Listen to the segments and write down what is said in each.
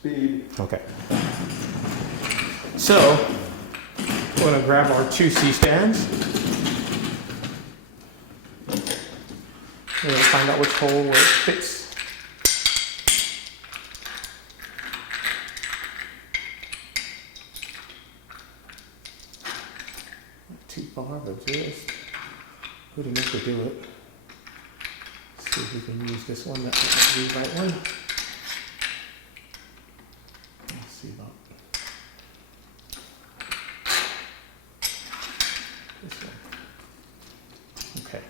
speed. Okay. So, we're going to grab our 2 C-stands. We're going to find out which hole where it fits. Not too far, but just good enough to do it. Let's see if we can use this one. That might be the right one. Let's see about this one. Okay.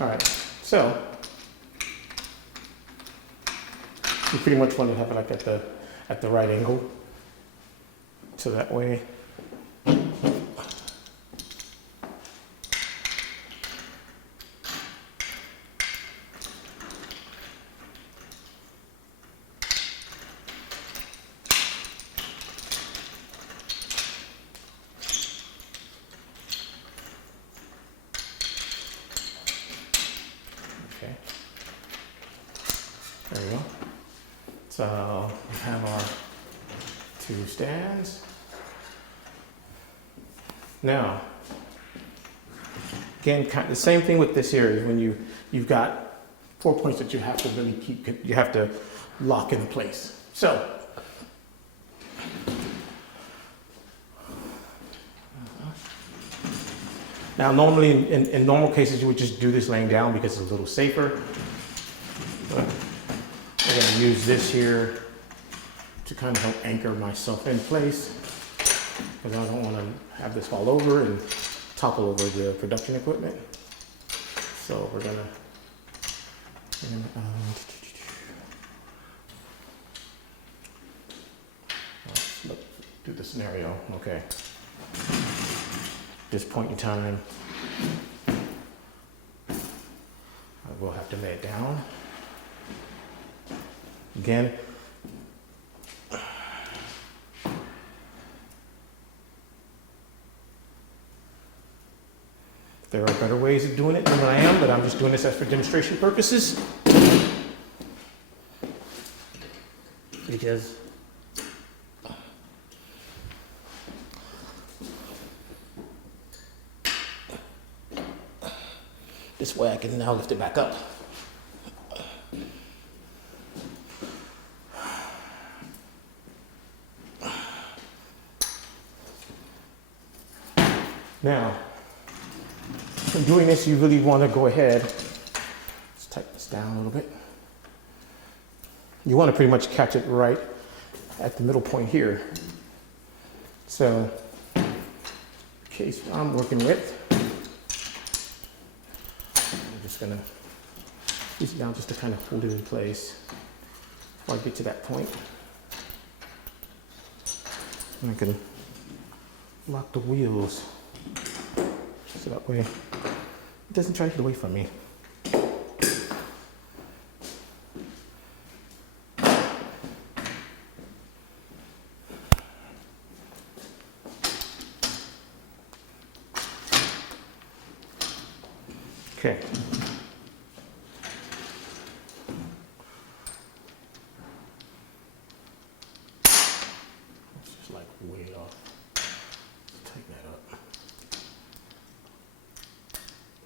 All right, so you pretty much want to have it like at the right angle, so that way. Okay. There we go. So we have our 2 stands. Now, again, kind of the same thing with this here is when you've got 4 points that you have to really you have to lock into place. So, now normally in normal cases you would just do this laying down because it's a little safer. But I'm going to use this here to kind of help anchor myself in place, because I don't want to have this fall over and topple over the production equipment. So we're gonna let's do the scenario. Okay. This point in time, I will have to lay it down. Again, there are better ways of doing it than I am, but I'm just doing this as for demonstration purposes. Because this way I can now lift it back up. Now, in doing this, you really want to go ahead, let's tighten this down a little bit. You want to pretty much catch it right at the middle point here. So, the case I'm working with, I'm just going to use it down just to kind of hold it in place before I get to that point. And I can lock the wheels so that way it doesn't try to get away from me. Okay. It's just like way off. Let's tighten that up.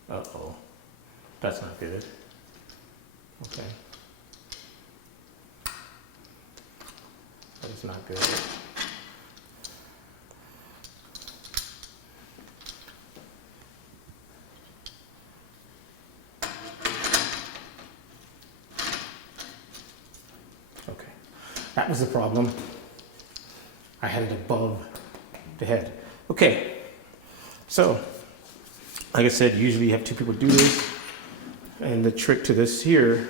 Uh-oh. That's not good. Okay. That is not good. Okay. That was the problem. I had it above the head. Okay. So, like I said, usually you have 2 people do this, and the trick to this here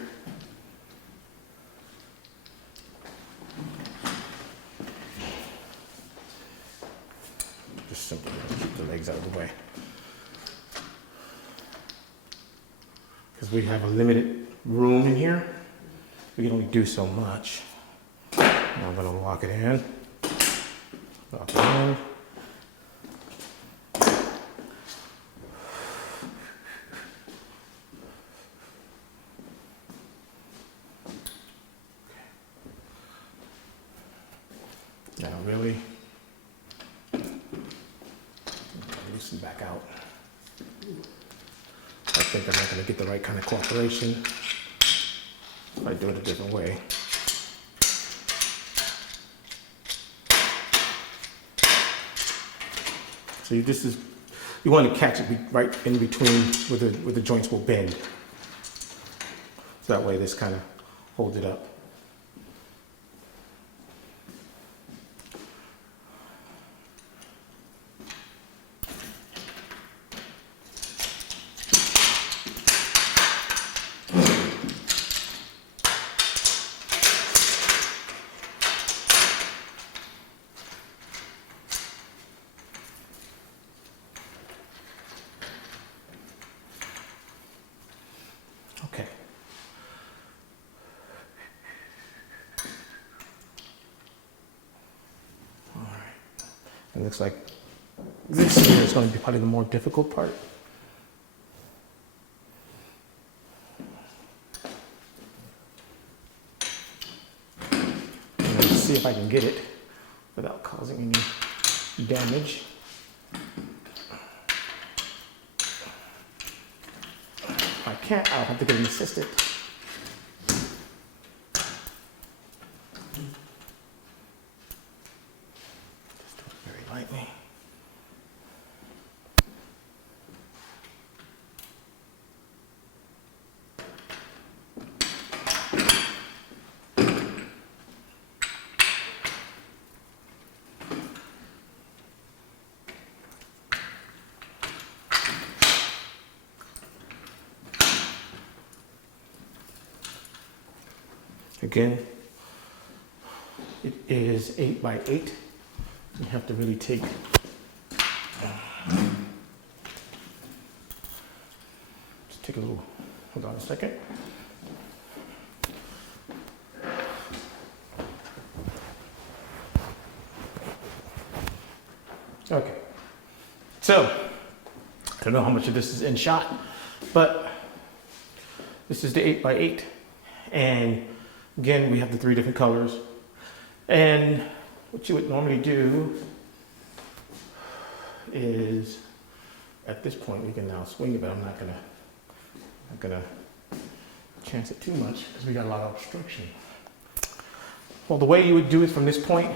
just simply keep the legs out of the way, because we have a limited room in here. We can only do so much. Now I'm going to lock it in. Lock it in. Now, really? Loosen back out. I think I'm not going to get the right kind of cooperation if I do it a different way. So you want to catch it right in between where the joints will bend. So that way this kind of holds it up. Okay. All right. It looks like this here is going to be probably the more difficult part. Let's see if I can get it without causing any damage. If I can't, I'll have to get an assistant. Just do it very lightly. Again, it is 8 by 8. You have to really take just take a little, hold on a second. Okay, so I don't know how much of this is in shot, but this is the 8 by 8, and again, we have the 3 different colors. And what you would normally do is, at this point, we can now swing it, but I'm not gonna chance it too much because we got a lot of obstruction. Well, the way you would do it from this point,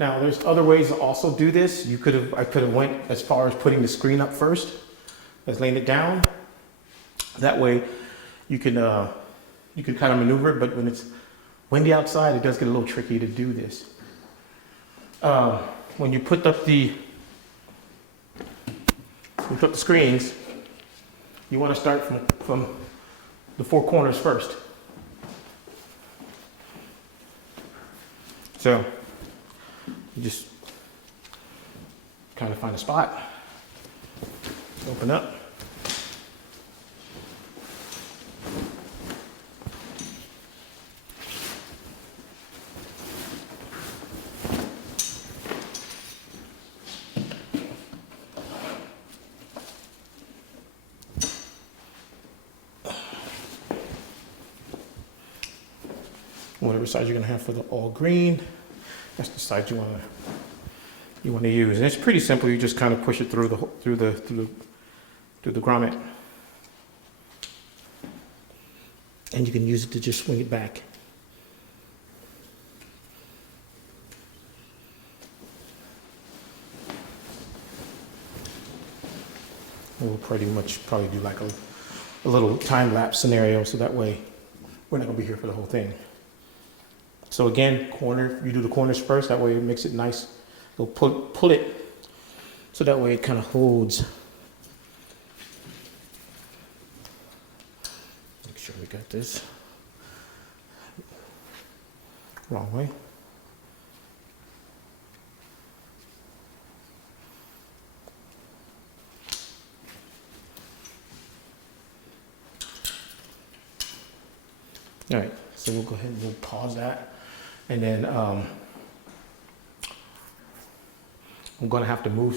now there's other ways to also do this. I could have went as far as putting the screen up first, as laying it down. That way, you can kind of maneuver it, but when it's windy outside, it does get a little tricky to do this. When you put up the screens, you want to start from the 4 corners first. So you just kind of find a spot, open up. Whatever side you're going to have for the all green, that's the side you want to use. And it's pretty simple. You just kind of push it through the grommet, and you can use it to just swing it back. We'll probably do like a little time lapse scenario, so that way we're not going to be here for the whole thing. So again, you do the corners first, that way it makes it nice. You'll pull it, so that way it kind of holds. Make sure we got this wrong way. All right, so we'll go ahead and we'll pause that. And then I'm going to have to move